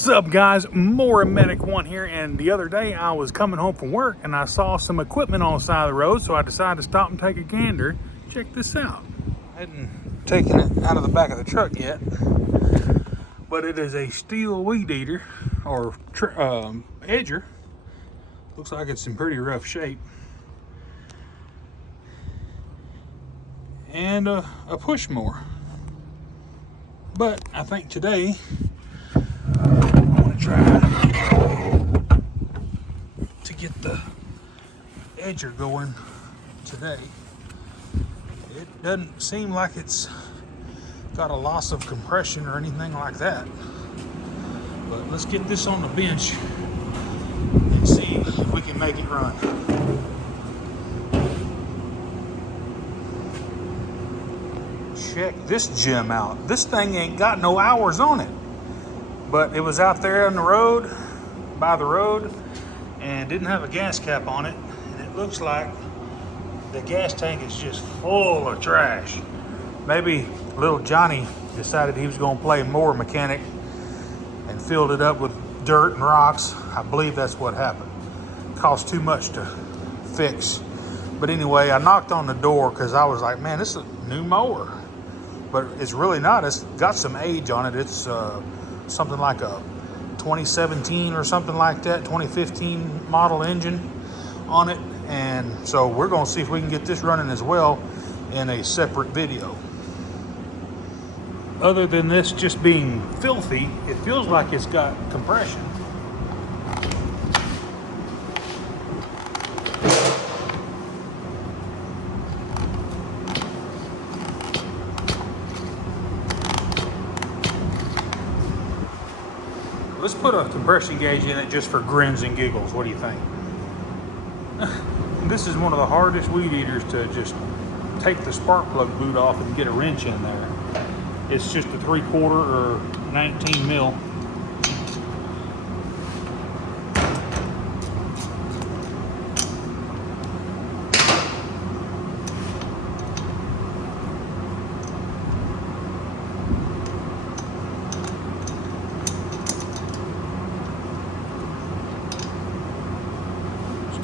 What's up, guys? More Medic One here, and the other day I was coming home from work and I saw some equipment on the side of the road, so I decided to stop and take a gander. Check this out. I hadn't taken it out of the back of the truck yet, but it is a Stihl weed eater or edger. Looks like it's in pretty rough shape, and a push mower. But I think today try to get the edger going today. It doesn't seem like it's got a loss of compression or anything like that, but let's get this on the bench and see if we can make it run. Check this gem out. This thing ain't got no hours on it, but it was out there on the road, by the road, and didn't have a gas cap on it. And it looks like the gas tank is just full of trash. Maybe little Johnny decided he was going to play mower mechanic and filled it up with dirt and rocks. I believe that's what happened. Cost too much to fix. But anyway, I knocked on the door because I was like, man, this is a new mower. But it's really not. It's got some age on it. It's something like a 2017 or something like that, 2015 model engine on it. And so we're going to see if we can get this running as well in a separate video. Other than this just being filthy, it feels like it's got compression. Let's put a compression gauge in it just for grins and giggles. What do you think? This is one of the hardest weed eaters to just take the spark plug boot off and get a wrench in there. It's just a 3/4 or 19 mil.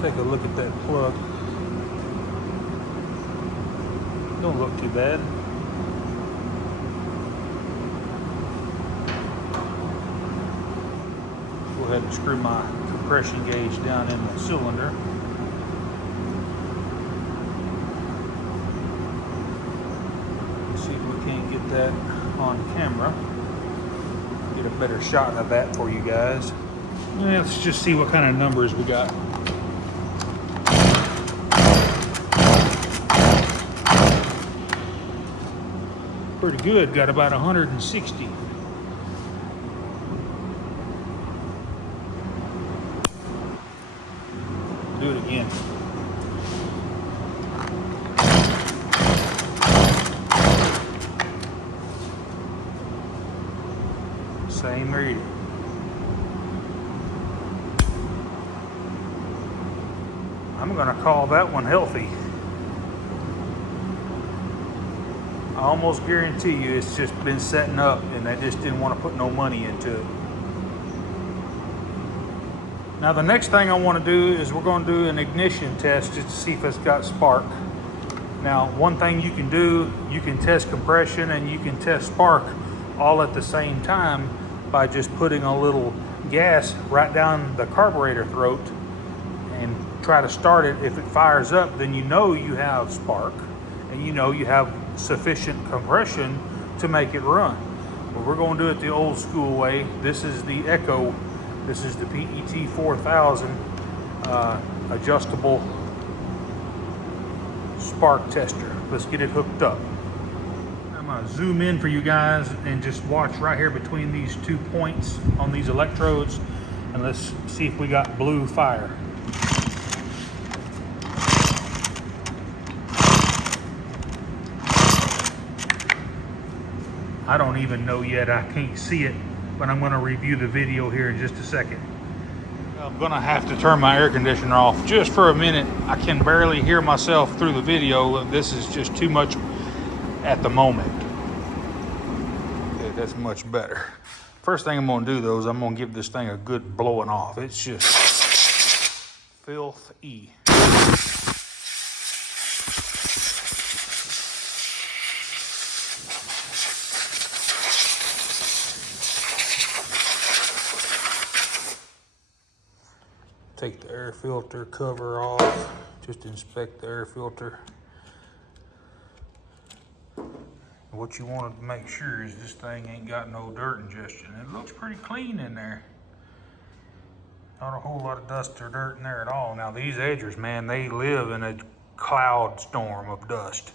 Take a look at that plug. Don't look too bad. Go ahead and screw my compression gauge down in the cylinder. Let's see if we can't get that on camera. Get a better shot of that for you guys. Let's just see what kind of numbers we got. Pretty good, got about 160. Do it again. Same reading. I'm gonna call that one healthy. I almost guarantee you it's just been setting up and they just didn't want to put no money into it. Now the next thing I want to do is we're going to do an ignition test just to see if it's got spark. Now one thing you can do, you can test compression and you can test spark all at the same time by just putting a little gas right down the carburetor throat and try to start it. If it fires up, then you know you have spark and you know you have sufficient compression to make it run. But we're going to do it the old school way. This is the Echo. This is the PET 4000 adjustable spark tester. Let's get it hooked up. I'm going to zoom in for you guys and just watch right here between these 2 points on these electrodes, and let's see if we got blue fire. I don't even know yet. I can't see it, but I'm going to review the video here in just a second. I'm going to have to turn my air conditioner off just for a minute. I can barely hear myself through the video. This is just too much at the moment. Okay, that's much better. First thing I'm gonna do though is I'm gonna give this thing a good blowing off. It's just filthy. Take the air filter cover off. Just inspect the air filter. What you want to make sure is this thing ain't got no dirt ingestion. It looks pretty clean in there. Not a whole lot of dust or dirt in there at all. Now these edgers, man, they live in a cloud storm of dust.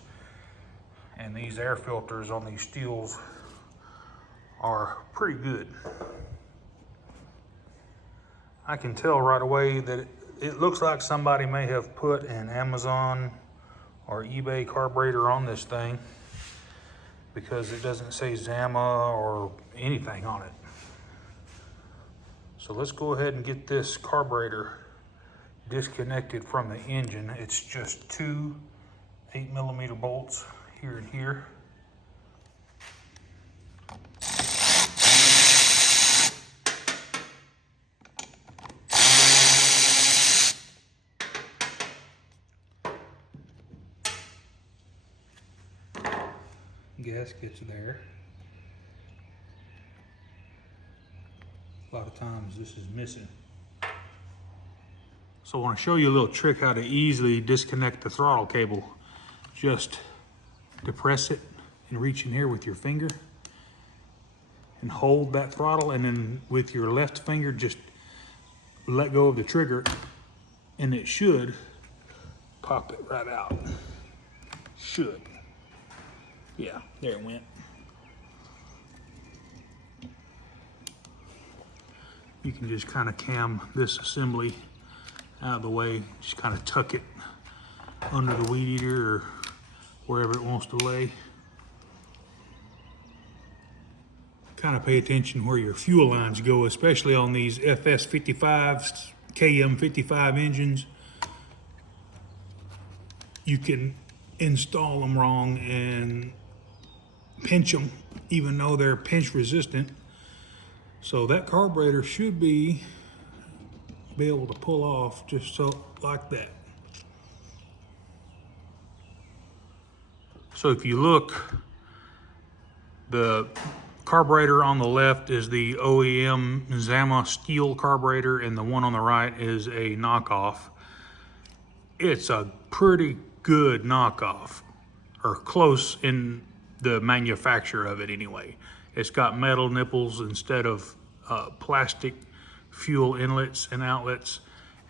And these air filters on these Stihls are pretty good. I can tell right away that it looks like somebody may have put an Amazon or eBay carburetor on this thing, because it doesn't say Zama or anything on it. So let's go ahead and get this carburetor disconnected from the engine. It's just two 8mm bolts here and here. Gaskets there. A lot of times this is missing. So I want to show you a little trick how to easily disconnect the throttle cable. Just depress it and reach in here with your finger and hold that throttle, and then with your left finger just let go of the trigger and it should pop it right out. Should. Yeah, there it went. You can just kind of cam this assembly out of the way, just kind of tuck it under the weed eater or wherever it wants to lay. Kind of pay attention where your fuel lines go, especially on these FS55s, KM55 engines. You can install them wrong and pinch them, even though they're pinch resistant. So that carburetor should be able to pull off just so like that. So if you look, the carburetor on the left is the OEM Zama Stihl carburetor, and the one on the right is a knockoff. It's a pretty good knockoff, or close in the manufacture of it anyway. It's got metal nipples instead of plastic fuel inlets and outlets.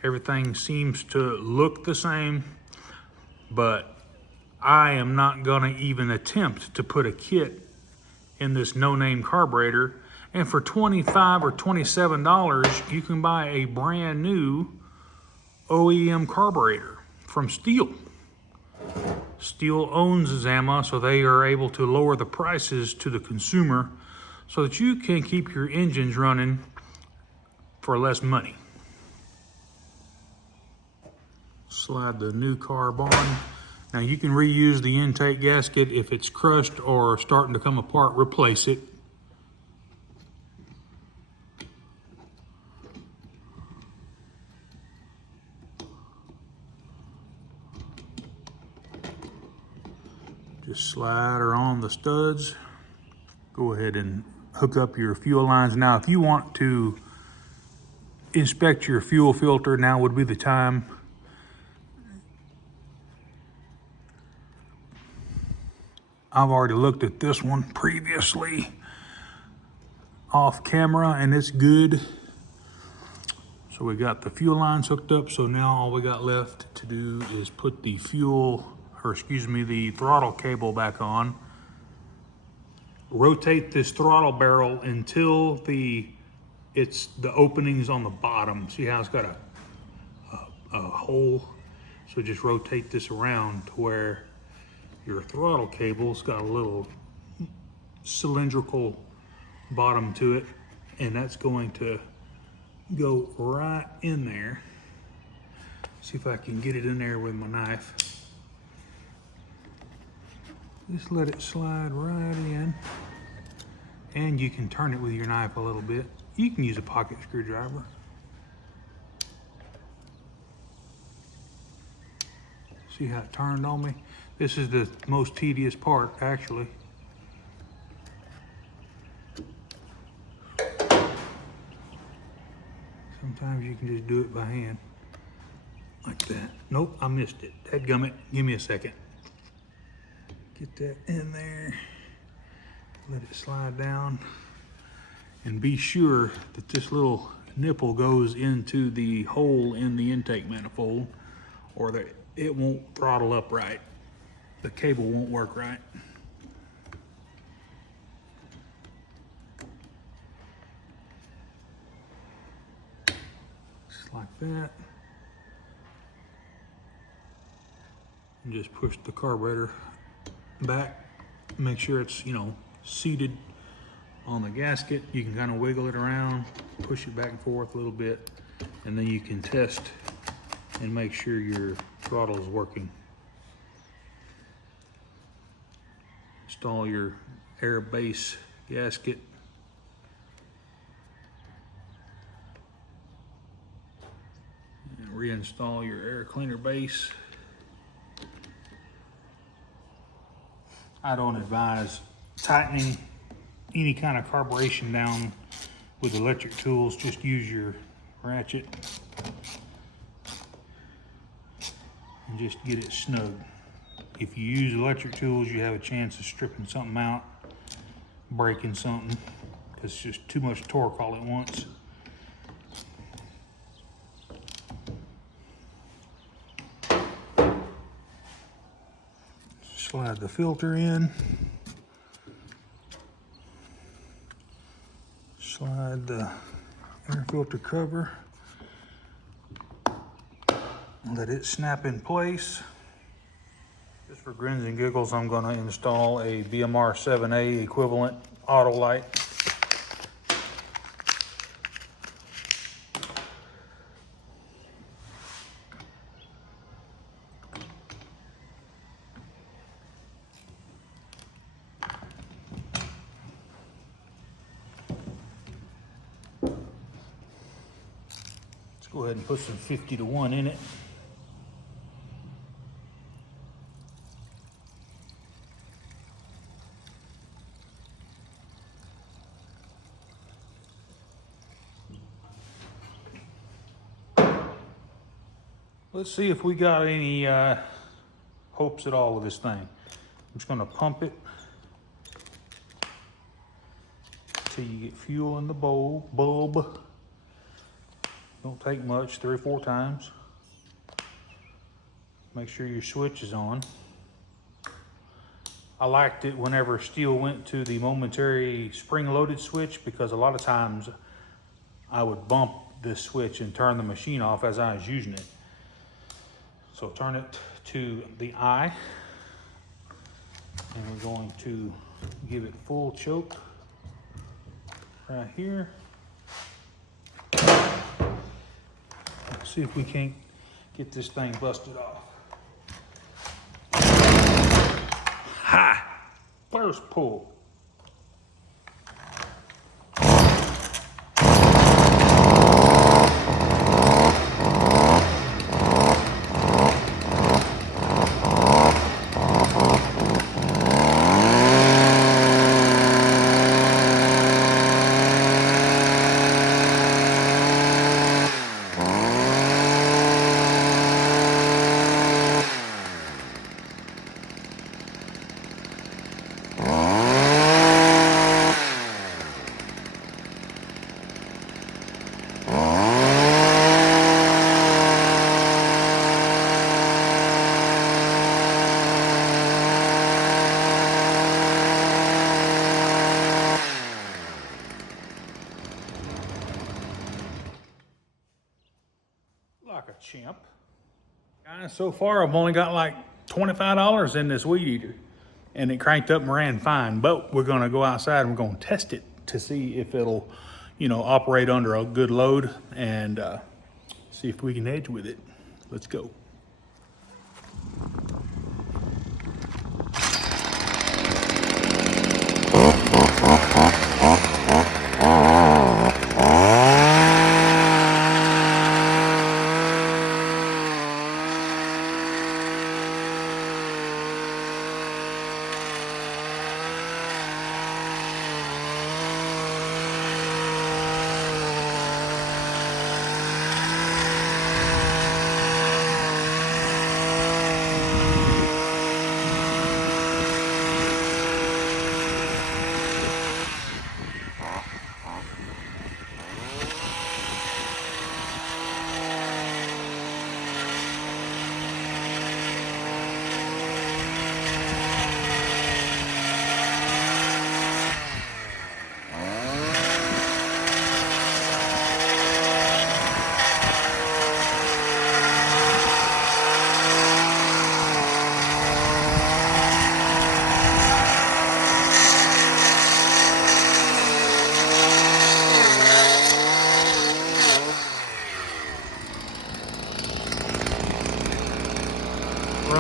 Everything seems to look the same, but I am not gonna even attempt to put a kit in this no-name carburetor. And for $25 or $27, you can buy a brand new OEM carburetor from Stihl. Stihl owns Zama, so they are able to lower the prices to the consumer so that you can keep your engines running for less money. Slide the new carb on. Now you can reuse the intake gasket. If it's crushed or starting to come apart, replace it. Just slide her on the studs. Go ahead and hook up your fuel lines. Now, if you want to inspect your fuel filter, now would be the time. I've already looked at this one previously off camera and it's good. So we got the fuel lines hooked up. So now all we got left to do is put the the throttle cable back on. Rotate this throttle barrel until the opening's on the bottom. See how it's got a hole? So just rotate this around to where your throttle cable's got a little cylindrical bottom to it, and that's going to go right in there. See if I can get it in there with my knife. Just let it slide right in. And you can turn it with your knife a little bit. You can use a pocket screwdriver. See how it turned on me? This is the most tedious part, actually. Sometimes you can just do it by hand, like that. Nope, I missed it. Dadgummit, give me a second. Get that in there. Let it slide down. And be sure that this little nipple goes into the hole in the intake manifold, or that it won't throttle up right. The cable won't work right. Just like that. And just push the carburetor back. Make sure it's, you know, seated on the gasket. You can kind of wiggle it around, push it back and forth a little bit, and then you can test and make sure your throttle is working. Install your air base gasket. And reinstall your air cleaner base. I don't advise tightening any kind of carburation down with electric tools. Just use your ratchet and just get it snug. If you use electric tools, you have a chance of stripping something out, breaking something, because it's just too much torque all at once. Slide the filter in. Slide the air filter cover. Let it snap in place. Just for grins and giggles, I'm going to install a BMR 7A equivalent auto light. Let's go ahead and put some 50-to-1 in it. Let's see if we got any hopes at all with this thing. I'm just gonna pump it till you get fuel in the bulb. Don't take much, 3 or 4 times. Make sure your switch is on. I liked it whenever Stihl went to the momentary spring-loaded switch, because a lot of times I would bump this switch and turn the machine off as I was using it. So turn it to the I, and we're going to give it full choke right here. Let's see if we can't get this thing busted off. Ha! First pull. Like a chimp. Guys, so far I've only got like $25 in this weed eater, and it cranked up and ran fine, but we're gonna go outside and we're gonna test it to see if it'll, you know, operate under a good load, and see if we can edge with it. Let's go.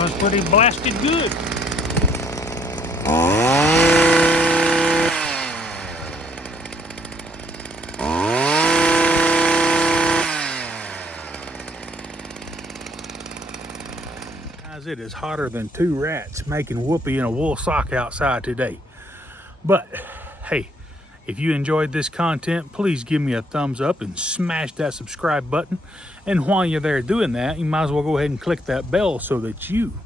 runs pretty blasted good. Guys, it is hotter than 2 rats making whoopee in a wool sock outside today. But hey, if you enjoyed this content, please give me a thumbs up and smash that subscribe button. And while you're there doing that, you might as well go ahead and click that bell so that you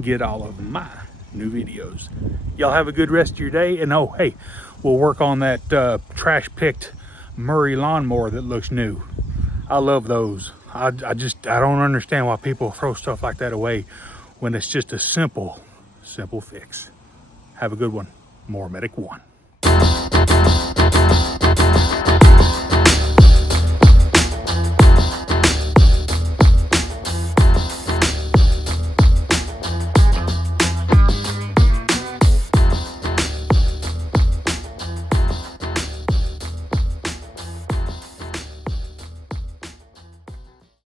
get all of my new videos. Y'all have a good rest of your day. And oh, hey, we'll work on that trash picked Murray lawnmower that looks new. I love those. I don't understand why people throw stuff like that away when it's just a simple fix. Have a good one. More Medic 1.